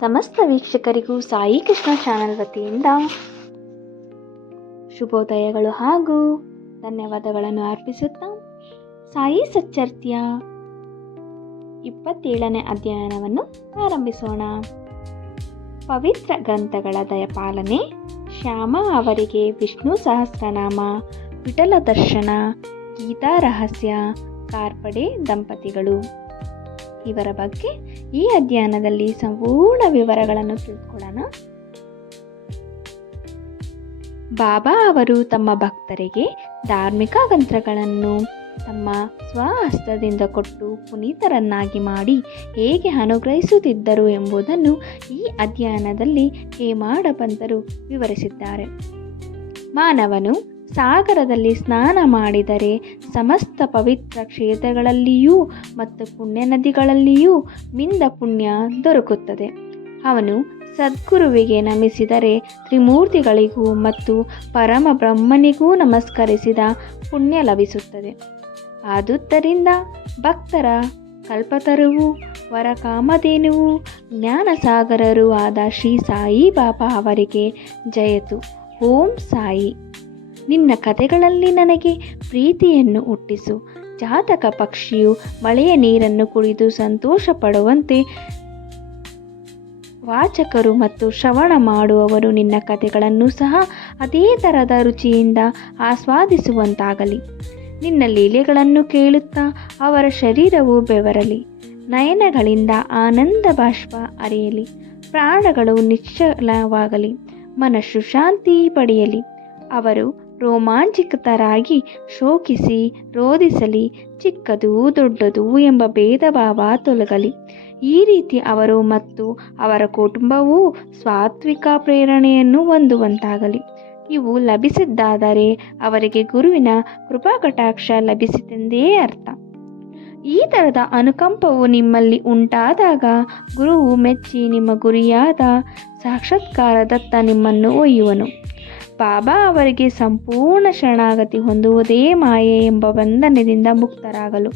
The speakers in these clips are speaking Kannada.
ಸಮಸ್ತ ವೀಕ್ಷಕರಿಗೂ ಸಾಯಿ ಕೃಷ್ಣ ಚಾನಲ್ ವತಿಯಿಂದ ಶುಭೋದಯಗಳು ಹಾಗೂ ಧನ್ಯವಾದಗಳನ್ನು ಅರ್ಪಿಸುತ್ತಾ ಸಾಯಿ ಸಚ್ಚರಿತ್ಯ 27ನೇ ಅಧ್ಯಯನವನ್ನು ಪ್ರಾರಂಭಿಸೋಣ. ಪವಿತ್ರ ಗ್ರಂಥಗಳ ದಯಪಾಲನೆ. ಶ್ಯಾಮ ಅವರಿಗೆ ವಿಷ್ಣು ಸಹಸ್ರನಾಮ, ವಿಠಲ ದರ್ಶನ, ಗೀತಾ ರಹಸ್ಯ, ಕಾರ್ಪಡೆ ದಂಪತಿಗಳು ಇವರ ಬಗ್ಗೆ ಈ ಅಧ್ಯಯನದಲ್ಲಿ ಸಂಪೂರ್ಣ ವಿವರಗಳನ್ನು ತಿಳಿದುಕೊಳ್ಳೋಣ. ಬಾಬಾ ಅವರು ತಮ್ಮ ಭಕ್ತರಿಗೆ ಧಾರ್ಮಿಕ ಗ್ರಂಥಗಳನ್ನು ತಮ್ಮ ಸ್ವಹಸ್ತದಿಂದ ಕೊಟ್ಟು ಪುನೀತರನ್ನಾಗಿ ಮಾಡಿ ಹೇಗೆ ಅನುಗ್ರಹಿಸುತ್ತಿದ್ದರು ಎಂಬುದನ್ನು ಈ ಅಧ್ಯಯನದಲ್ಲಿ ಹೇಮಾಡ ಪಂತರು ವಿವರಿಸಿದ್ದಾರೆ. ಮಾನವನು ಸಾಗರದಲ್ಲಿ ಸ್ನಾನ ಮಾಡಿದರೆ ಸಮಸ್ತ ಪವಿತ್ರ ಕ್ಷೇತ್ರಗಳಲ್ಲಿಯೂ ಮತ್ತು ಪುಣ್ಯ ನದಿಗಳಲ್ಲಿಯೂ ಮಿಂದ ಪುಣ್ಯ ದೊರಕುತ್ತದೆ. ಅವನು ಸದ್ಗುರುವಿಗೆ ನಮಿಸಿದರೆ ತ್ರಿಮೂರ್ತಿಗಳಿಗೂ ಮತ್ತು ಪರಮ ಬ್ರಹ್ಮನಿಗೂ ನಮಸ್ಕರಿಸಿದ ಪುಣ್ಯ ಲಭಿಸುತ್ತದೆ. ಆದುದರಿಂದ ಭಕ್ತರ ಕಲ್ಪತರುವು ವರಕಾಮಧೇನುವು ಜ್ಞಾನಸಾಗರರೂ ಆದ ಶ್ರೀ ಸಾಯಿ ಬಾಬಾ ಅವರಿಗೆ ಜಯತು. ಓಂ ಸಾಯಿ. ನಿನ್ನ ಕಥೆಗಳಲ್ಲಿ ನನಗೆ ಪ್ರೀತಿಯನ್ನು ಹುಟ್ಟಿಸು. ಜಾತಕ ಪಕ್ಷಿಯು ಮಳೆಯ ನೀರನ್ನು ಕುಡಿದು ಸಂತೋಷ ಪಡುವಂತೆ ವಾಚಕರು ಮತ್ತು ಶ್ರವಣ ಮಾಡುವವರು ನಿನ್ನ ಕಥೆಗಳನ್ನು ಸಹ ಅದೇ ಥರದ ರುಚಿಯಿಂದ ಆಸ್ವಾದಿಸುವಂತಾಗಲಿ. ನಿನ್ನ ಲೀಲೆಗಳನ್ನು ಕೇಳುತ್ತಾ ಅವರ ಶರೀರವು ಬೆವರಲಿ, ನಯನಗಳಿಂದ ಆನಂದ ಬಾಷ್ಪ ಹರಿಯಲಿ, ಪ್ರಾಣಗಳು ನಿಶ್ಚಲವಾಗಲಿ, ಮನಸ್ಸು ಶಾಂತಿ ಪಡೆಯಲಿ. ಅವರು ರೋಮಾಂಚಿತರಾಗಿ ಶೋಕಿಸಿ ರೋಧಿಸಲಿ, ಚಿಕ್ಕದು ದೊಡ್ಡದು ಎಂಬ ಭೇದ ಭಾವ ತೊಲಗಲಿ. ಈ ರೀತಿ ಅವರು ಮತ್ತು ಅವರ ಕುಟುಂಬವೂ ಸಾತ್ವಿಕ ಪ್ರೇರಣೆಯನ್ನು ಹೊಂದುವಂತಾಗಲಿ. ಇವು ಲಭಿಸಿದ್ದಾದರೆ ಅವರಿಗೆ ಗುರುವಿನ ಕೃಪಾಕಟಾಕ್ಷ ಲಭಿಸಿತೆಂದೇ ಅರ್ಥ. ಈ ಥರದ ಅನುಕಂಪವು ನಿಮ್ಮಲ್ಲಿ ಉಂಟಾದಾಗ ಗುರುವು ಮೆಚ್ಚಿ ನಿಮ್ಮ ಗುರಿಯಾದ ಸಾಕ್ಷಾತ್ಕಾರದತ್ತ ನಿಮ್ಮನ್ನು ಒಯ್ಯುವನು. ಬಾಬಾ ಅವರಿಗೆ ಸಂಪೂರ್ಣ ಶರಣಾಗತಿ ಹೊಂದುವುದೇ ಮಾಯೆ ಎಂಬ ಬಂಧನದಿಂದ ಮುಕ್ತರಾಗಲು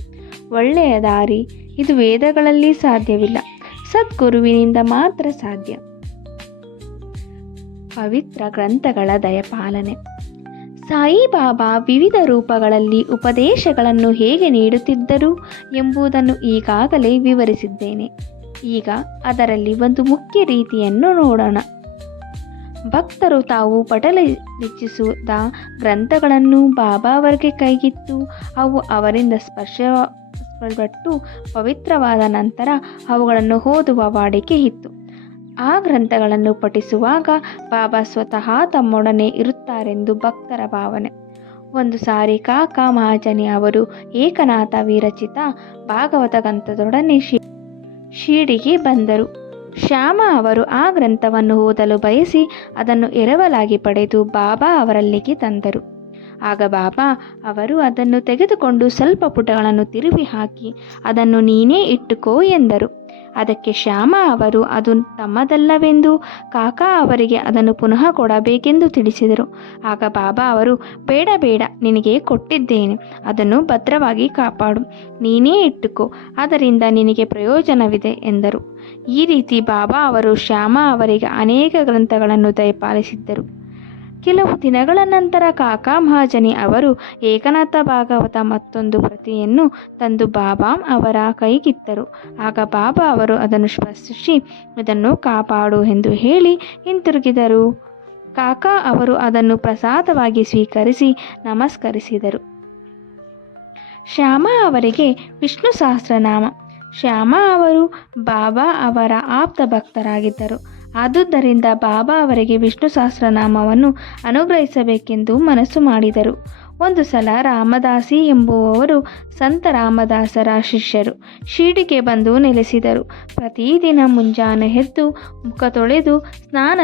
ಒಳ್ಳೆಯ ದಾರಿ. ಇದು ವೇದಗಳಲ್ಲಿ ಸಾಧ್ಯವಿಲ್ಲ, ಸದ್ಗುರುವಿನಿಂದ ಮಾತ್ರ ಸಾಧ್ಯ. ಪವಿತ್ರ ಗ್ರಂಥಗಳ ದಯಪಾಲನೆ. ಸಾಯಿಬಾಬಾ ವಿವಿಧ ರೂಪಗಳಲ್ಲಿ ಉಪದೇಶಗಳನ್ನು ಹೇಗೆ ನೀಡುತ್ತಿದ್ದರು ಎಂಬುದನ್ನು ಈಗಾಗಲೇ ವಿವರಿಸಿದ್ದೇನೆ. ಈಗ ಅದರಲ್ಲಿ ಒಂದು ಮುಖ್ಯ ರೀತಿಯನ್ನು ನೋಡೋಣ. ಭಕ್ತರು ತಾವು ಪಠಲಿಚ್ಛಿಸಿದ ಗ್ರಂಥಗಳನ್ನು ಬಾಬಾ ಅವರಿಗೆ ಕೈಗಿತ್ತು ಅವು ಅವರಿಂದ ಸ್ಪರ್ಶಪಟ್ಟು ಪವಿತ್ರವಾದ ನಂತರ ಅವುಗಳನ್ನು ಓದುವ ವಾಡಿಕೆ ಇತ್ತು. ಆ ಗ್ರಂಥಗಳನ್ನು ಪಠಿಸುವಾಗ ಬಾಬಾ ಸ್ವತಃ ತಮ್ಮೊಡನೆ ಇರುತ್ತಾರೆಂದು ಭಕ್ತರ ಭಾವನೆ. ಒಂದು ಸಾರಿ ಕಾಕಾ ಮಹಾಜನಿ ಅವರು ಏಕನಾಥ ವಿರಚಿತ ಭಾಗವತ ಗ್ರಂಥದೊಡನೆ ಶಿರಡಿಗೆ ಬಂದರು. ಶ್ಯಾಮ ಅವರು ಆ ಗ್ರಂಥವನ್ನು ಓದಲು ಬಯಸಿ ಅದನ್ನು ಎರವಲಾಗಿ ಪಡೆದು ಬಾಬಾ ಅವರಲ್ಲಿಗೆ ತಂದರು. ಆಗ ಬಾಬಾ ಅವರು ಅದನ್ನು ತೆಗೆದುಕೊಂಡು ಸ್ವಲ್ಪ ಪುಟಗಳನ್ನು ತಿರುವಿ ಹಾಕಿ ಅದನ್ನು ನೀನೇ ಇಟ್ಟುಕೋ ಎಂದರು. ಅದಕ್ಕೆ ಶ್ಯಾಮ ಅವರು ಅದು ತಮ್ಮದಲ್ಲವೆಂದು ಕಾಕಾ ಅವರಿಗೆ ಅದನ್ನು ಪುನಃ ಕೊಡಬೇಕೆಂದು ತಿಳಿಸಿದರು. ಆಗ ಬಾಬಾ ಅವರು ಬೇಡ ಬೇಡ, ನಿನಗೆ ಕೊಟ್ಟಿದ್ದೇನೆ, ಅದನ್ನು ಭದ್ರವಾಗಿ ಕಾಪಾಡು, ನೀನೇ ಇಟ್ಟುಕೋ, ಅದರಿಂದ ನಿನಗೆ ಪ್ರಯೋಜನವಿದೆ ಎಂದರು. ಈ ರೀತಿ ಬಾಬಾ ಅವರು ಶ್ಯಾಮ ಅವರಿಗೆ ಅನೇಕ ಗ್ರಂಥಗಳನ್ನು ದಯಪಾಲಿಸಿದ್ದರು. ಕೆಲವು ದಿನಗಳ ನಂತರ ಕಾಕಾ ಮಹಾಜನಿ ಅವರು ಏಕನಾಥ ಭಾಗವತ ಮತ್ತೊಂದು ಪ್ರತಿಯನ್ನು ತಂದು ಬಾಬಾ ಅವರ ಕೈಗಿತ್ತರು. ಆಗ ಬಾಬಾ ಅವರು ಅದನ್ನು ಸ್ಪರ್ಶಿಸಿ ಇದನ್ನು ಕಾಪಾಡು ಎಂದು ಹೇಳಿ ಹಿಂತಿರುಗಿದರು. ಕಾಕಾ ಅವರು ಅದನ್ನು ಪ್ರಸಾದವಾಗಿ ಸ್ವೀಕರಿಸಿ ನಮಸ್ಕರಿಸಿದರು. ಶ್ಯಾಮ ಅವರಿಗೆ ವಿಷ್ಣು ಸಹಸ್ರನಾಮ. ಶ್ಯಾಮ ಅವರು ಬಾಬಾ ಅವರ ಆಪ್ತ ಭಕ್ತರಾಗಿದ್ದರು. ಆದುದರಿಂದ ಬಾಬಾ ಅವರಿಗೆ ವಿಷ್ಣು ಸಹಸ್ರನಾಮವನ್ನು ಅನುಗ್ರಹಿಸಬೇಕೆಂದು ಮನಸ್ಸು ಮಾಡಿದರು. ಒಂದು ಸಲ ರಾಮದಾಸಿ ಎಂಬುವವರು ಸಂತ ರಾಮದಾಸರ ಶಿಷ್ಯರು ಶಿರಡಿಗೆ ಬಂದು ನೆಲೆಸಿದರು. ಪ್ರತಿದಿನ ಮುಂಜಾನೆ ಎದ್ದು ಮುಖ ತೊಳೆದು ಸ್ನಾನ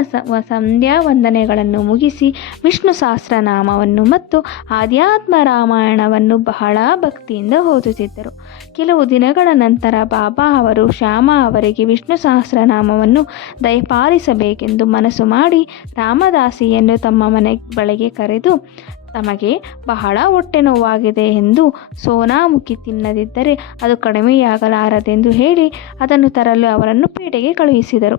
ಸಂಧ್ಯಾ ವಂದನೆಗಳನ್ನು ಮುಗಿಸಿ ವಿಷ್ಣು ಸಹಸ್ರನಾಮವನ್ನು ಮತ್ತು ಆಧ್ಯಾತ್ಮ ರಾಮಾಯಣವನ್ನು ಬಹಳ ಭಕ್ತಿಯಿಂದ ಓದುತ್ತಿದ್ದರು. ಕೆಲವು ದಿನಗಳ ನಂತರ ಬಾಬಾ ಅವರು ಶ್ಯಾಮ ಅವರಿಗೆ ವಿಷ್ಣು ಸಹಸ್ರನಾಮವನ್ನು ದಯಪಾಲಿಸಬೇಕೆಂದು ಮನಸ್ಸು ಮಾಡಿ ರಾಮದಾಸಿಯನ್ನು ತಮ್ಮ ಮನೆ ಬಳಿಗೆ ಕರೆದು ತಮಗೆ ಬಹಳ ಹೊಟ್ಟೆ ನೋವಾಗಿದೆ ಎಂದು ಸೋನಾಮುಖಿ ತಿನ್ನದಿದ್ದರೆ ಅದು ಕಡಿಮೆಯಾಗಲಾರದೆಂದು ಹೇಳಿ ಅದನ್ನು ತರಲು ಅವರನ್ನು ಪೇಟೆಗೆ ಕಳುಹಿಸಿದರು.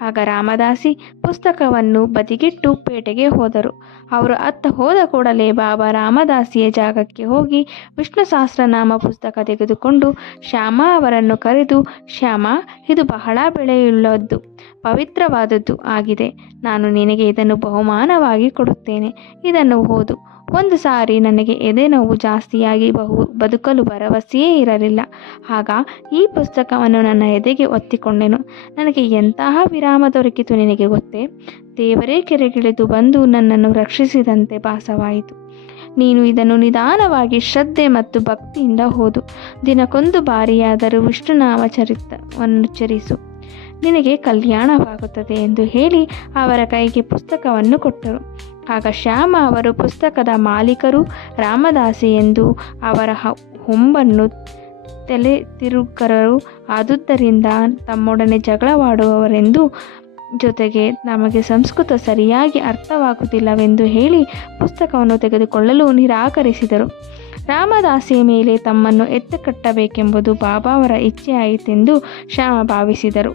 ಆಗ ರಾಮದಾಸಿ ಪುಸ್ತಕವನ್ನು ಬದಿಗಿಟ್ಟು ಪೇಟೆಗೆ ಹೋದರು. ಅವರು ಅತ್ತ ಹೋದ ಕೂಡಲೇ ಬಾಬಾ ರಾಮದಾಸಿಯ ಜಾಗಕ್ಕೆ ಹೋಗಿ ವಿಷ್ಣು ಸಹಸ್ರನಾಮ ಪುಸ್ತಕ ತೆಗೆದುಕೊಂಡು ಶ್ಯಾಮ ಅವರನ್ನು ಕರೆದು, ಶ್ಯಾಮ, ಇದು ಬಹಳ ಬೆಲೆಯುಳ್ಳದ್ದು, ಪವಿತ್ರವಾದದ್ದು ಆಗಿದೆ. ನಾನು ನಿನಗೆ ಇದನ್ನು ಬಹುಮಾನವಾಗಿ ಕೊಡುತ್ತೇನೆ. ಇದನ್ನು ಓದು. ಒಂದು ಸಾರಿ ನನಗೆ ಎದೆನೋವು ಜಾಸ್ತಿಯಾಗಿ ಬದುಕಲು ಭರವಸೆಯೇ ಇರಲಿಲ್ಲ. ಆಗ ಈ ಪುಸ್ತಕವನ್ನು ನನ್ನ ಎದೆಗೆ ಒತ್ತಿಕೊಂಡೆನು. ನನಗೆ ಎಂತಹ ವಿರಾಮ ದೊರಕಿತು ನಿನಗೆ ಗೊತ್ತೇ? ದೇವರೇ ಕೆರೆಗಿಳಿದು ಬಂದು ನನ್ನನ್ನು ರಕ್ಷಿಸಿದಂತೆ ಭಾಸವಾಯಿತು. ನೀನು ಇದನ್ನು ನಿಧಾನವಾಗಿ ಶ್ರದ್ಧೆ ಮತ್ತು ಭಕ್ತಿಯಿಂದ ಓದು. ದಿನಕ್ಕೊಂದು ಬಾರಿಯಾದರೂ ವಿಷ್ಣುನಾಮ ಚರಿತವನ್ನು ಚರಿಸು. ನಿನಗೆ ಕಲ್ಯಾಣವಾಗುತ್ತದೆ ಎಂದು ಹೇಳಿ ಅವರ ಕೈಗೆ ಪುಸ್ತಕವನ್ನು ಕೊಟ್ಟರು. ಆಗ ಶ್ಯಾಮ ಅವರು ಪುಸ್ತಕದ ಮಾಲೀಕರು ರಾಮದಾಸಿ ಎಂದು, ಅವರ ಹೊಂಬನ್ನು ತಲೆ ತಿರುಗರು ಆದುದರಿಂದ ತಮ್ಮೊಡನೆ ಜಗಳವಾಡುವವರೆಂದು, ಜೊತೆಗೆ ನಮಗೆ ಸಂಸ್ಕೃತ ಸರಿಯಾಗಿ ಅರ್ಥವಾಗುತ್ತಿಲ್ಲವೆಂದು ಹೇಳಿ ಪುಸ್ತಕವನ್ನು ತೆಗೆದುಕೊಳ್ಳಲು ನಿರಾಕರಿಸಿದರು. ರಾಮದಾಸಿಯ ಮೇಲೆ ತಮ್ಮನ್ನು ಎತ್ತುಕಟ್ಟಬೇಕೆಂಬುದು ಬಾಬಾ ಅವರ ಇಚ್ಛೆಯಾಯಿತೆಂದು ಶ್ಯಾಮ ಭಾವಿಸಿದರು.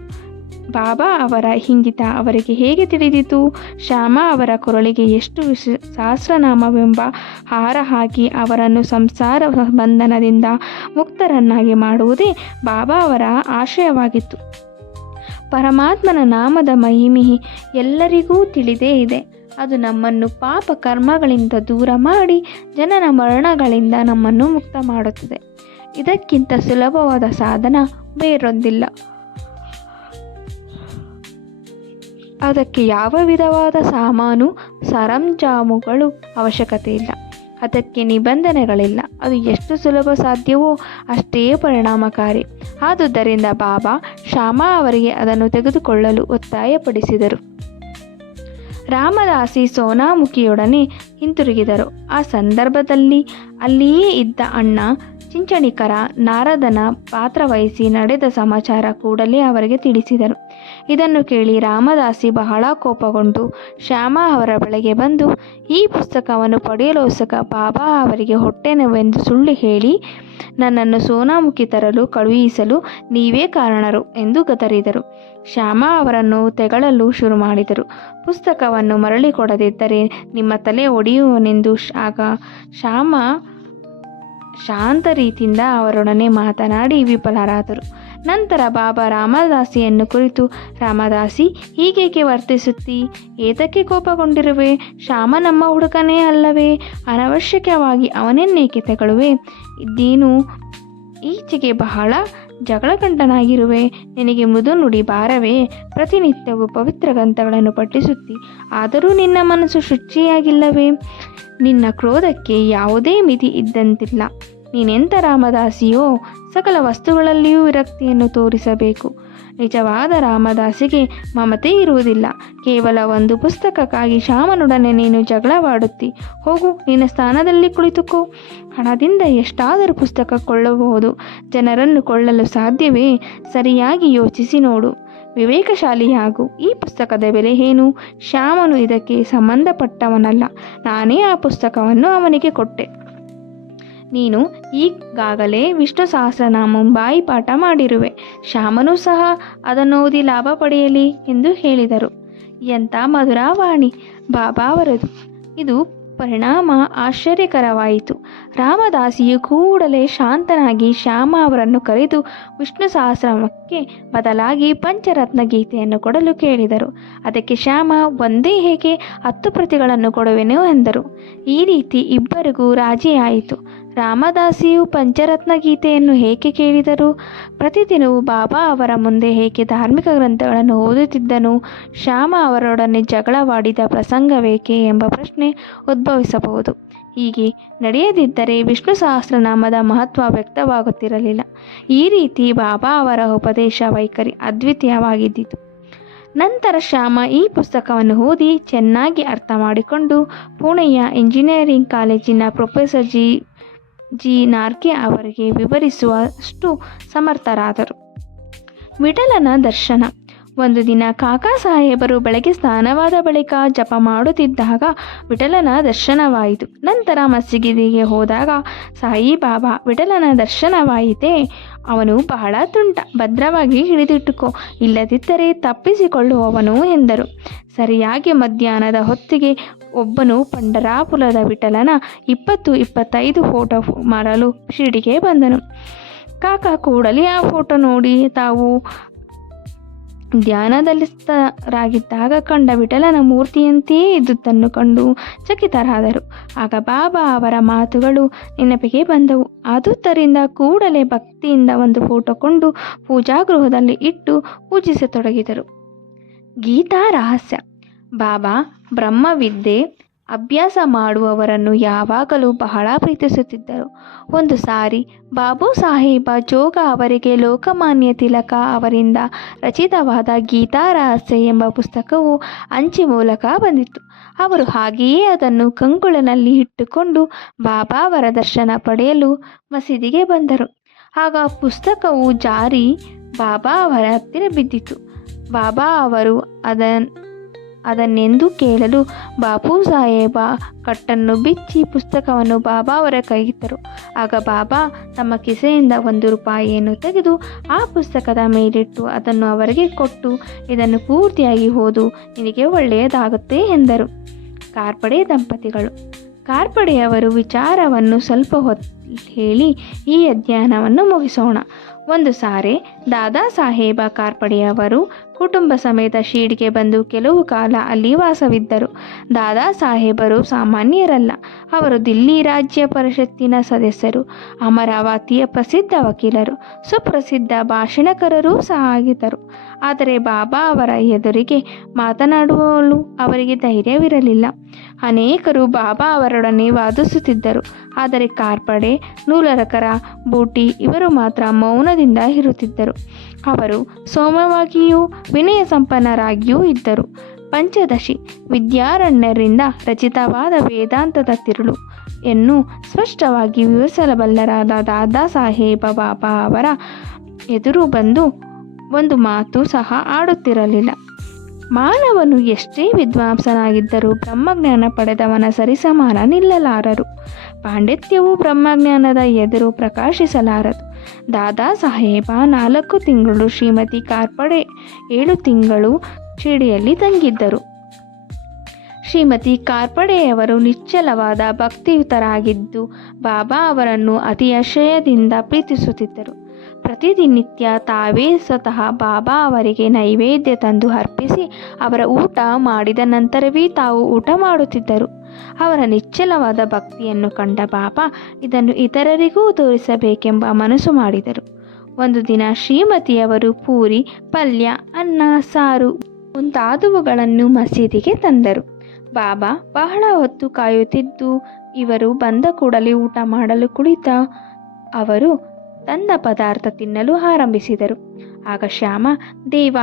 ಬಾಬಾ ಅವರ ಇಂಗಿತ ಅವರಿಗೆ ಹೇಗೆ ತಿಳಿದಿತು? ಶ್ಯಾಮ ಅವರ ಕೊರಳಿಗೆ ಎಷ್ಟು ಸಹಸ್ರನಾಮವೆಂಬ ಹಾರ ಹಾಕಿ ಅವರನ್ನು ಸಂಸಾರ ಬಂಧನದಿಂದ ಮುಕ್ತರನ್ನಾಗಿ ಮಾಡುವುದೇ ಬಾಬಾ ಅವರ ಆಶಯವಾಗಿತ್ತು. ಪರಮಾತ್ಮನ ನಾಮದ ಮಹಿಮೆ ಎಲ್ಲರಿಗೂ ತಿಳಿದೇ ಇದೆ. ಅದು ನಮ್ಮನ್ನು ಪಾಪ ಕರ್ಮಗಳಿಂದ ದೂರ ಮಾಡಿ ಜನನ ಮರಣಗಳಿಂದ ನಮ್ಮನ್ನು ಮುಕ್ತ ಮಾಡುತ್ತದೆ. ಇದಕ್ಕಿಂತ ಸುಲಭವಾದ ಸಾಧನ ಬೇರೊಂದಿಲ್ಲ. ಅದಕ್ಕೆ ಯಾವ ವಿಧವಾದ ಸಾಮಾನು ಸರಂಜಾಮುಗಳು ಅವಶ್ಯಕತೆ ಇಲ್ಲ. ಅದಕ್ಕೆ ನಿಬಂಧನೆಗಳಿಲ್ಲ. ಅದು ಎಷ್ಟು ಸುಲಭ ಸಾಧ್ಯವೋ ಅಷ್ಟೇ ಪರಿಣಾಮಕಾರಿ. ಆದುದರಿಂದ ಬಾಬಾ ಶ್ಯಾಮ ಅವರಿಗೆ ಅದನ್ನು ತೆಗೆದುಕೊಳ್ಳಲು ಒತ್ತಾಯಪಡಿಸಿದರು. ರಾಮದಾಸಿ ಸೋನಾಮುಖಿಯೊಡನೆ ಹಿಂತಿರುಗಿದರು. ಆ ಸಂದರ್ಭದಲ್ಲಿ ಅಲ್ಲಿಯೇ ಇದ್ದ ಅಣ್ಣ ಚಿಂಚಣಿಕರ ನಾರದನ ಪಾತ್ರವಹಿಸಿ ನಡೆದ ಸಮಾಚಾರ ಕೂಡಲೇ ಅವರಿಗೆ ತಿಳಿಸಿದರು. ಇದನ್ನು ಕೇಳಿ ರಾಮದಾಸಿ ಬಹಳ ಕೋಪಗೊಂಡು ಶ್ಯಾಮ ಅವರ ಬಳಿಗೆ ಬಂದು, ಈ ಪುಸ್ತಕವನ್ನು ಪಡೆಯಲೋಸ್ಕರ ಬಾಬಾ ಅವರಿಗೆ ಹೊಟ್ಟೆ ನೋವೆಂದು ಸುಳ್ಳು ಹೇಳಿ ನನ್ನನ್ನು ಸೋನಾಮುಖಿ ತರಲು ಕಳುಹಿಸಲು ನೀವೇ ಕಾರಣರು ಎಂದು ಗದರಿದರು. ಶ್ಯಾಮ ಅವರನ್ನು ತೆಗಳಲು ಶುರು ಮಾಡಿದರು. ಪುಸ್ತಕವನ್ನು ಮರಳಿ ಕೊಡದಿದ್ದರೆ ನಿಮ್ಮ ತಲೆ ಒಡೆಯುವನೆಂದು. ಆಗ ಶ್ಯಾಮ ಶಾಂತ ರೀತಿಯಿಂದ ಅವರೊಡನೆ ಮಾತನಾಡಿ ವಿಫಲರಾದರು. ನಂತರ ಬಾಬಾ ರಾಮದಾಸಿಯನ್ನು ಕುರಿತು, ರಾಮದಾಸಿ, ಹೀಗೇಕೆ ವರ್ತಿಸುತ್ತಿ? ಏತಕ್ಕೆ ಕೋಪಗೊಂಡಿರುವೆ? ಶ್ಯಾಮ ನಮ್ಮ ಹುಡುಗನೇ ಅಲ್ಲವೇ? ಅನವಶ್ಯಕವಾಗಿ ಅವನನ್ನೇಕೆ ತೆಗಳುವೆ? ನೀನು ಈಚೆಗೆ ಬಹಳ ಜಗಳಗಂಟನಾಗಿರುವೆ. ನಿನಗೆ ಮೃದು ನುಡಿ ಬಾರವೇ? ಪ್ರತಿನಿತ್ಯವೂ ಪವಿತ್ರ ಗ್ರಂಥಗಳನ್ನು ಪಠಿಸುತ್ತಿ, ಆದರೂ ನಿನ್ನ ಮನಸ್ಸು ಶುಚಿಯಾಗಿಲ್ಲವೇ? ನಿನ್ನ ಕ್ರೋಧಕ್ಕೆ ಯಾವುದೇ ಮಿತಿ ಇದ್ದಂತಿಲ್ಲ. ನೀನೆಂಥ ರಾಮದಾಸಿಯೋ? ಸಕಲ ವಸ್ತುಗಳಲ್ಲಿಯೂ ವಿರಕ್ತಿಯನ್ನು ತೋರಿಸಬೇಕು. ನಿಜವಾದ ರಾಮದಾಸಿಗೆ ಮಮತೆ ಇರುವುದಿಲ್ಲ. ಕೇವಲ ಒಂದು ಪುಸ್ತಕಕ್ಕಾಗಿ ಶ್ಯಾಮನೊಡನೆ ನೀನು ಜಗಳವಾಡುತ್ತಿ. ಹೋಗು, ನಿನ್ನ ಸ್ಥಾನದಲ್ಲಿ ಕುಳಿತುಕೋ. ಹಣದಿಂದ ಎಷ್ಟಾದರೂ ಪುಸ್ತಕ ಕೊಳ್ಳಬಹುದು, ಜನರನ್ನು ಕೊಳ್ಳಲು ಸಾಧ್ಯವೇ? ಸರಿಯಾಗಿ ಯೋಚಿಸಿ ನೋಡು. ವಿವೇಕಶಾಲಿಯಾಗು. ಈ ಪುಸ್ತಕದ ಬೆಲೆ ಏನು? ಶ್ಯಾಮನು ಇದಕ್ಕೆ ಸಂಬಂಧಪಟ್ಟವನಲ್ಲ. ನಾನೇ ಆ ಪುಸ್ತಕವನ್ನು ಅವನಿಗೆ ಕೊಟ್ಟೆ. ನೀನು ಈಗಾಗಲೇ ವಿಷ್ಣು ಸಹಸ್ರನಾಮ ಬಾಯಿಪಾಠ ಮಾಡಿರುವೆ. ಶ್ಯಾಮನೂ ಸಹ ಅದನ್ನೋದಿ ಲಾಭ ಪಡೆಯಲಿ ಎಂದು ಹೇಳಿದರು. ಎಂಥ ಮಧುರವಾಣಿ ಬಾಬಾ ಅವರದು! ಇದು ಪರಿಣಾಮ ಆಶ್ಚರ್ಯಕರವಾಯಿತು. ರಾಮದಾಸಿಯು ಕೂಡಲೇ ಶಾಂತನಾಗಿ ಶ್ಯಾಮ ಅವರನ್ನು ಕರೆದು ವಿಷ್ಣು ಸಹಸ್ರನಾಮಕ್ಕೆ ಬದಲಾಗಿ ಪಂಚರತ್ನ ಗೀತೆಯನ್ನು ಕೊಡಲು ಕೇಳಿದರು. ಅದಕ್ಕೆ ಶ್ಯಾಮ, ಒಂದೇ ಹೇಗೆ, 10 ಪ್ರತಿಗಳನ್ನು ಕೊಡುವೆನು ಎಂದರು. ಈ ರೀತಿ ಇಬ್ಬರಿಗೂ ರಾಜಿಯಾಯಿತು. ರಾಮದಾಸಿಯು ಪಂಚರತ್ನ ಗೀತೆಯನ್ನು ಏಕೆ ಕೇಳಿದರು? ಪ್ರತಿದಿನವೂ ಬಾಬಾ ಅವರ ಮುಂದೆ ಏಕೆ ಧಾರ್ಮಿಕ ಗ್ರಂಥಗಳನ್ನು ಓದುತ್ತಿದ್ದನು? ಶ್ಯಾಮ ಅವರೊಡನೆ ಜಗಳವಾಡಿದ ಪ್ರಸಂಗವೇಕೆ ಎಂಬ ಪ್ರಶ್ನೆ ಉದ್ಭವಿಸಬಹುದು. ಹೀಗೆ ನಡೆಯದಿದ್ದರೆ ವಿಷ್ಣು ಸಹಸ್ರನಾಮದ ಮಹತ್ವ ವ್ಯಕ್ತವಾಗುತ್ತಿರಲಿಲ್ಲ. ಈ ರೀತಿ ಬಾಬಾ ಅವರ ಉಪದೇಶ ವೈಖರಿ ಅದ್ವಿತೀಯವಾಗಿದ್ದಿತು. ನಂತರ ಶ್ಯಾಮ ಈ ಪುಸ್ತಕವನ್ನು ಓದಿ ಚೆನ್ನಾಗಿ ಅರ್ಥ ಮಾಡಿಕೊಂಡು ಪುಣೆಯ ಇಂಜಿನಿಯರಿಂಗ್ ಕಾಲೇಜಿನ ಪ್ರೊಫೆಸರ್ ಜಿ ನಾರ್ಕೆ ಅವರಿಗೆ ವಿವರಿಸುವಷ್ಟು ಸಮರ್ಥರಾದರು. ವಿಠಲನ ದರ್ಶನ. ಒಂದು ದಿನ ಕಾಕಾ ಸಾಹೇಬರು ಬೆಳಗ್ಗೆ ಸ್ನಾನವಾದ ಬಳಿಕ ಜಪ ಮಾಡುತ್ತಿದ್ದಾಗ ವಿಠಲನ ದರ್ಶನವಾಯಿತು. ನಂತರ ಮಸೀದಿಗೆ ಹೋದಾಗ ಸಾಯಿಬಾಬಾ, ವಿಠಲನ ದರ್ಶನವಾಯಿತೇ? ಅವನು ಬಹಳ ತುಂಟ, ಭದ್ರವಾಗಿ ಹಿಡಿದಿಟ್ಟುಕೋ, ಇಲ್ಲದಿದ್ದರೆ ತಪ್ಪಿಸಿಕೊಳ್ಳುವವನು ಎಂದರು. ಸರಿಯಾಗಿ ಮಧ್ಯಾಹ್ನದ ಹೊತ್ತಿಗೆ ಒಬ್ಬನು ಪಂಢರಾಪುರದ ವಿಠಲನ 20-25 ಫೋಟೋ ಮಾರಲು ಶಿರಡಿಗೆ ಬಂದನು. ಕಾಕಾ ಕೂಡಲೇ ಆ ಫೋಟೋ ನೋಡಿ ತಾವು ಧ್ಯಾನದಲ್ಲಿರಾಗಿದ್ದಾಗ ಕಂಡ ವಿಠಲನ ಮೂರ್ತಿಯಂತೆಯೇ ಇದ್ದುದನ್ನು ಕಂಡು ಚಕಿತರಾದರು. ಆಗ ಬಾಬಾ ಅವರ ಮಾತುಗಳು ನೆನಪಿಗೆ ಬಂದವು. ಆದುದರಿಂದ ಕೂಡಲೇ ಭಕ್ತಿಯಿಂದ ಒಂದು ಫೋಟೋ ಕೊಂಡು ಪೂಜಾಗೃಹದಲ್ಲಿ ಇಟ್ಟು ಪೂಜಿಸತೊಡಗಿದರು. ಗೀತಾ ರಹಸ್ಯ. ಬಾಬಾ ಬ್ರಹ್ಮವಿದ್ಯೆ ಅಭ್ಯಾಸ ಮಾಡುವವರನ್ನು ಯಾವಾಗಲೂ ಬಹಳ ಪ್ರೀತಿಸುತ್ತಿದ್ದರು. ಒಂದು ಸಾರಿ ಬಾಬು ಸಾಹೇಬ ಜೋಗ ಅವರಿಗೆ ಲೋಕಮಾನ್ಯ ತಿಲಕ ಅವರಿಂದ ರಚಿತವಾದ ಗೀತಾ ರಹಸ್ಯ ಎಂಬ ಪುಸ್ತಕವು ಅಂಚೆ ಮೂಲಕ ಬಂದಿತ್ತು. ಅವರು ಹಾಗೆಯೇ ಅದನ್ನು ಕಂಕುಳಿನಲ್ಲಿ ಇಟ್ಟುಕೊಂಡು ಬಾಬಾ ಅವರ ದರ್ಶನ ಪಡೆಯಲು ಮಸೀದಿಗೆ ಬಂದರು. ಆಗ ಪುಸ್ತಕವು ಜಾರಿ ಬಾಬಾ ಅವರ ಹತ್ತಿರ ಬಿದ್ದಿತು. ಬಾಬಾ ಅವರು ಅದನ್ನೆಂದು ಕೇಳಲು ಬಾಪು ಸಾಹೇಬ ಕಟ್ಟನ್ನು ಬಿಚ್ಚಿ ಪುಸ್ತಕವನ್ನು ಬಾಬಾ ಅವರ ಕೈಗಿತ್ತರು. ಆಗ ಬಾಬಾ ತಮ್ಮ ಕಿಸೆಯಿಂದ 1 ರೂಪಾಯಿಯನ್ನು ತೆಗೆದು ಆ ಪುಸ್ತಕದ ಮೇಲಿಟ್ಟು ಅದನ್ನು ಅವರಿಗೆ ಕೊಟ್ಟು, ಇದನ್ನು ಪೂರ್ತಿಯಾಗಿ ಓದು, ನಿನಗೆ ಒಳ್ಳೆಯದಾಗುತ್ತೆ ಎಂದರು. ಕಾರ್ಪಡೆ ದಂಪತಿಗಳು. ಕಾರ್ಪಡೆಯವರು ವಿಚಾರವನ್ನು ಸ್ವಲ್ಪ ಹೇಳಿ ಈ ಅಧ್ಯಯನವನ್ನು ಮುಗಿಸೋಣ. ಒಂದು ಸಾರಿ ದಾದಾ ಸಾಹೇಬ ಕಾರ್ಪಡೆಯವರು ಕುಟುಂಬ ಸಮೇತ ಶಿರಡಿಗೆ ಬಂದು ಕೆಲವು ಕಾಲ ಅಲ್ಲಿ ವಾಸವಿದ್ದರು. ದಾದಾ ಸಾಹೇಬರು ಸಾಮಾನ್ಯರಲ್ಲ. ಅವರು ದಿಲ್ಲಿ ರಾಜ್ಯ ಪರಿಷತ್ತಿನ ಸದಸ್ಯರು, ಅಮರಾವತಿಯ ಪ್ರಸಿದ್ಧ ವಕೀಲರು, ಸುಪ್ರಸಿದ್ಧ ಭಾಷಣಕಾರರೂ ಸಹ ಆಗಿದ್ದರು. ಆದರೆ ಬಾಬಾ ಅವರ ಎದುರಿಗೆ ಮಾತನಾಡಲು ಅವರಿಗೆ ಧೈರ್ಯವಿರಲಿಲ್ಲ. ಅನೇಕರು ಬಾಬಾ ಅವರೊಡನೆ ವಾದಿಸುತ್ತಿದ್ದರು. ಆದರೆ ಕಾರ್ಪಡೆ, ನೂಲರಕರ, ಬೂಟಿ ಇವರು ಮಾತ್ರ ಮೌನದಿಂದ ಇರುತ್ತಿದ್ದರು. ಅವರು ಸೌಮ್ಯವಾಗಿಯೂ ವಿನಯ ಸಂಪನ್ನರಾಗಿಯೂ ಇದ್ದರು. ಪಂಚದಶಿ ವಿದ್ಯಾರಣ್ಯರಿಂದ ರಚಿತವಾದ ವೇದಾಂತದ ತಿರುಳು ಎನ್ನು ಸ್ಪಷ್ಟವಾಗಿ ವಿವರಿಸಬಲ್ಲರಾದ ದಾದಾ ಸಾಹೇಬ ಬಾಬಾ ಅವರ ಎದುರು ಬಂದು ಒಂದು ಮಾತು ಸಹ ಆಡುತ್ತಿರಲಿಲ್ಲ. ಮಾನವನು ಎಷ್ಟೇ ವಿದ್ವಾಂಸನಾಗಿದ್ದರೂ ಬ್ರಹ್ಮಜ್ಞಾನ ಪಡೆದವನ ಸರಿಸಮಾನ ನಿಲ್ಲಲಾರರು. ಪಾಂಡಿತ್ಯವು ಬ್ರಹ್ಮಜ್ಞಾನದ ಎದುರು ಪ್ರಕಾಶಿಸಲಾರದು. ದಾದಾ ಸಾಹೇಬ 4 ತಿಂಗಳು, ಶ್ರೀಮತಿ ಕಾರ್ಪಡೆ 7 ತಿಂಗಳು ಶಿರಡಿಯಲ್ಲಿ ತಂಗಿದ್ದರು. ಶ್ರೀಮತಿ ಕಾರ್ಪಡೆಯವರು ನಿಶ್ಚಲವಾದ ಭಕ್ತಿಯುತರಾಗಿದ್ದು ಬಾಬಾ ಅವರನ್ನು ಅತಿಶಯದಿಂದ ಪ್ರೀತಿಸುತ್ತಿದ್ದರು. ಪ್ರತಿನಿತ್ಯ ತಾವೇ ಸ್ವತಃ ಬಾಬಾ ಅವರಿಗೆ ನೈವೇದ್ಯ ತಂದು ಅರ್ಪಿಸಿ ಅವರ ಊಟ ಮಾಡಿದ ನಂತರವೇ ತಾವು ಊಟ ಮಾಡುತ್ತಿದ್ದರು. ಅವರ ನಿಶ್ಚಲವಾದ ಭಕ್ತಿಯನ್ನು ಕಂಡ ಬಾಬಾ ಇದನ್ನು ಇತರರಿಗೂ ತೋರಿಸಬೇಕೆಂಬ ಮನಸ್ಸು ಮಾಡಿದರು. ಒಂದು ದಿನ ಶ್ರೀಮತಿಯವರು ಪೂರಿ, ಪಲ್ಯ, ಅನ್ನ, ಸಾರು ಮುಂತಾದವುಗಳನ್ನು ಮಸೀದಿಗೆ ತಂದರು. ಬಾಬಾ ಬಹಳ ಹೊತ್ತು ಕಾಯುತ್ತಿದ್ದು ಇವರು ಬಂದ ಕೂಡಲೇ ಊಟ ಮಾಡಲು ಕುಳಿತ ಅವರು ತಂದ ಪದಾರ್ಥ ತಿನ್ನಲು ಆರಂಭಿಸಿದರು. ಆಗ ಶ್ಯಾಮ, ದೇವ,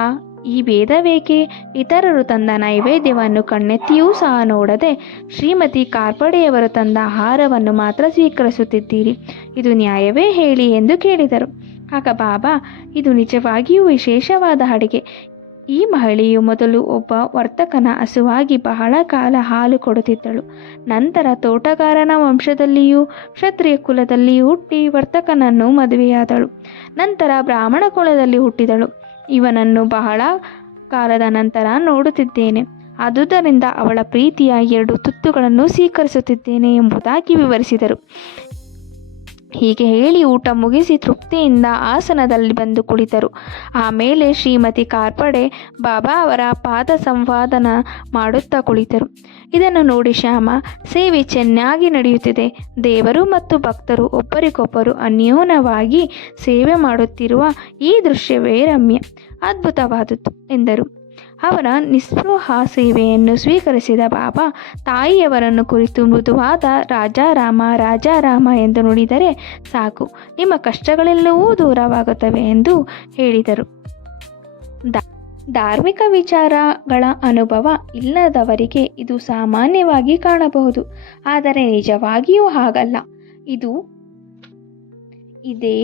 ಈ ಭೇದವೇಕೆ? ಇತರರು ತಂದ ನೈವೇದ್ಯವನ್ನು ಕಣ್ಣೆತ್ತಿಯೂ ಸಹ ನೋಡದೆ ಶ್ರೀಮತಿ ಕಾರ್ಪಡೆಯವರು ತಂದ ಆಹಾರವನ್ನು ಮಾತ್ರ ಸ್ವೀಕರಿಸುತ್ತಿದ್ದೀರಿ, ಇದು ನ್ಯಾಯವೇ ಹೇಳಿ ಎಂದು ಕೇಳಿದರು. ಆಗ ಬಾಬಾ, ಇದು ನಿಜವಾಗಿಯೂ ವಿಶೇಷವಾದ ಅಡಿಗೆ. ಈ ಮಹಿಳೆಯು ಮೊದಲು ಒಬ್ಬ ವರ್ತಕನ ಹಸುವಾಗಿ ಬಹಳ ಕಾಲ ಹಾಲು ಕೊಡುತ್ತಿದ್ದಳು. ನಂತರ ತೋಟಗಾರನ ವಂಶದಲ್ಲಿಯೂ ಕ್ಷತ್ರಿಯ ಕುಲದಲ್ಲಿ ಹುಟ್ಟಿ ವರ್ತಕನನ್ನು ಮದುವೆಯಾದಳು. ನಂತರ ಬ್ರಾಹ್ಮಣ ಕುಲದಲ್ಲಿ ಹುಟ್ಟಿದಳು. ಇವನನ್ನು ಬಹಳ ಕಾಲದ ನಂತರ ನೋಡುತ್ತಿದ್ದೇನೆ. ಆದುದರಿಂದ ಅವಳ ಪ್ರೀತಿಯ 2 ತುತ್ತುಗಳನ್ನು ಸ್ವೀಕರಿಸುತ್ತಿದ್ದೇನೆ ಎಂಬುದಾಗಿ ವಿವರಿಸಿದರು. ಹೀಗೆ ಹೇಳಿ ಊಟ ಮುಗಿಸಿ ತೃಪ್ತಿಯಿಂದ ಆಸನದಲ್ಲಿ ಬಂದು ಕುಳಿತರು. ಆಮೇಲೆ ಶ್ರೀಮತಿ ಕಾರ್ಪಡೆ ಬಾಬಾ ಅವರ ಪಾದ ಸಂವಾದನ ಮಾಡುತ್ತಾ ಕುಳಿತರು. ಇದನ್ನು ನೋಡಿ ಶ್ಯಾಮ, ಸೇವೆ ಚೆನ್ನಾಗಿ ನಡೆಯುತ್ತಿದೆ. ದೇವರು ಮತ್ತು ಭಕ್ತರು ಒಬ್ಬರಿಗೊಬ್ಬರು ಅನ್ಯೋನ್ಯವಾಗಿ ಸೇವೆ ಮಾಡುತ್ತಿರುವ ಈ ದೃಶ್ಯವೇ ರಮ್ಯ, ಅದ್ಭುತವಾದದ್ದು ಎಂದರು. ಅವರ ನಿಸ್ಪೃಹ ಸೇವೆಯನ್ನು ಸ್ವೀಕರಿಸಿದ ಬಾಬಾ ತಾಯಿಯವರನ್ನು ಕುರಿತು ಮೃದುವಾದ ರಾಜಾರಾಮ ರಾಜಾರಾಮ ಎಂದು ನುಡಿದರೆ ಸಾಕು, ನಿಮ್ಮ ಕಷ್ಟಗಳೆಲ್ಲವೂ ದೂರವಾಗುತ್ತವೆ ಎಂದು ಹೇಳಿದರು. ಧಾರ್ಮಿಕ ವಿಚಾರಗಳ ಅನುಭವ ಇಲ್ಲದವರಿಗೆ ಇದು ಸಾಮಾನ್ಯವಾಗಿ ಕಾಣಬಹುದು. ಆದರೆ ನಿಜವಾಗಿಯೂ ಹಾಗಲ್ಲ. ಇದೇ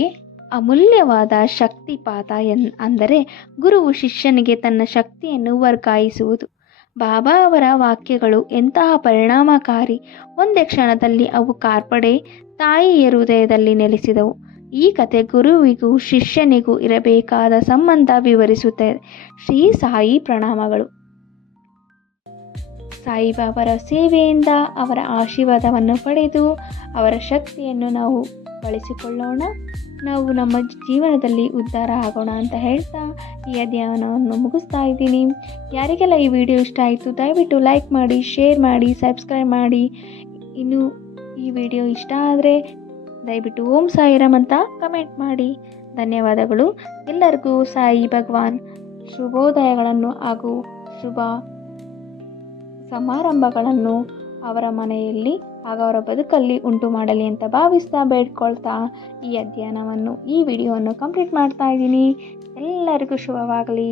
ಅಮೂಲ್ಯವಾದ ಶಕ್ತಿಪಾತ ಅಂದರೆ ಗುರುವು ಶಿಷ್ಯನಿಗೆ ತನ್ನ ಶಕ್ತಿಯನ್ನು ವರ್ಗಾಯಿಸುವುದು. ಬಾಬಾ ಅವರ ವಾಕ್ಯಗಳು ಎಂತಹ ಪರಿಣಾಮಕಾರಿ! ಒಂದೇ ಕ್ಷಣದಲ್ಲಿ ಅವು ಕಾರ್ಪಡೆ ತಾಯಿಯ ಹೃದಯದಲ್ಲಿ ನೆಲೆಸಿದವು. ಈ ಕತೆ ಗುರುವಿಗೂ ಶಿಷ್ಯನಿಗೂ ಇರಬೇಕಾದ ಸಂಬಂಧ ವಿವರಿಸುತ್ತದೆ. ಶ್ರೀ ಸಾಯಿ ಪ್ರಣಾಮಗಳು. ಸಾಯಿಬಾಬಾರ ಸೇವೆಯಿಂದ ಅವರ ಆಶೀರ್ವಾದವನ್ನು ಪಡೆದು ಅವರ ಶಕ್ತಿಯನ್ನು ನಾವು ಬಳಸಿಕೊಳ್ಳೋಣ. ನಾವು ನಮ್ಮ ಜೀವನದಲ್ಲಿ ಉದ್ಧಾರ ಆಗೋಣ ಅಂತ ಹೇಳ್ತಾ ಈ ಅಧ್ಯಯನವನ್ನು ಮುಗಿಸ್ತಾ ಇದ್ದೀನಿ. ಯಾರಿಗೆಲ್ಲ ಈ ವಿಡಿಯೋ ಇಷ್ಟ ಆಯಿತು ದಯವಿಟ್ಟು ಲೈಕ್ ಮಾಡಿ, ಶೇರ್ ಮಾಡಿ, ಸಬ್ಸ್ಕ್ರೈಬ್ ಮಾಡಿ. ಇನ್ನು ಈ ವಿಡಿಯೋ ಇಷ್ಟ ಆದರೆ ದಯವಿಟ್ಟು ಓಂ ಸಾಯಿರಾಮ್ ಅಂತ ಕಮೆಂಟ್ ಮಾಡಿ. ಧನ್ಯವಾದಗಳು. ಎಲ್ಲರಿಗೂ ಸಾಯಿ ಭಗವಾನ್ ಶುಭೋದಯಗಳನ್ನು ಹಾಗೂ ಶುಭ ಸಮಾರಂಭಗಳನ್ನು ಅವರ ಮನೆಯಲ್ಲಿ ಹಾಗೂ ಅವರ ಬದುಕಲ್ಲಿ ಉಂಟು ಮಾಡಲಿ ಅಂತ ಭಾವಿಸ್ತಾ ಬೇಡ್ಕೊಳ್ತಾ ಈ ವಿಡಿಯೋವನ್ನು ಕಂಪ್ಲೀಟ್ ಮಾಡ್ತಾ ಇದ್ದೀನಿ. ಎಲ್ಲರಿಗೂ ಶುಭವಾಗಲಿ.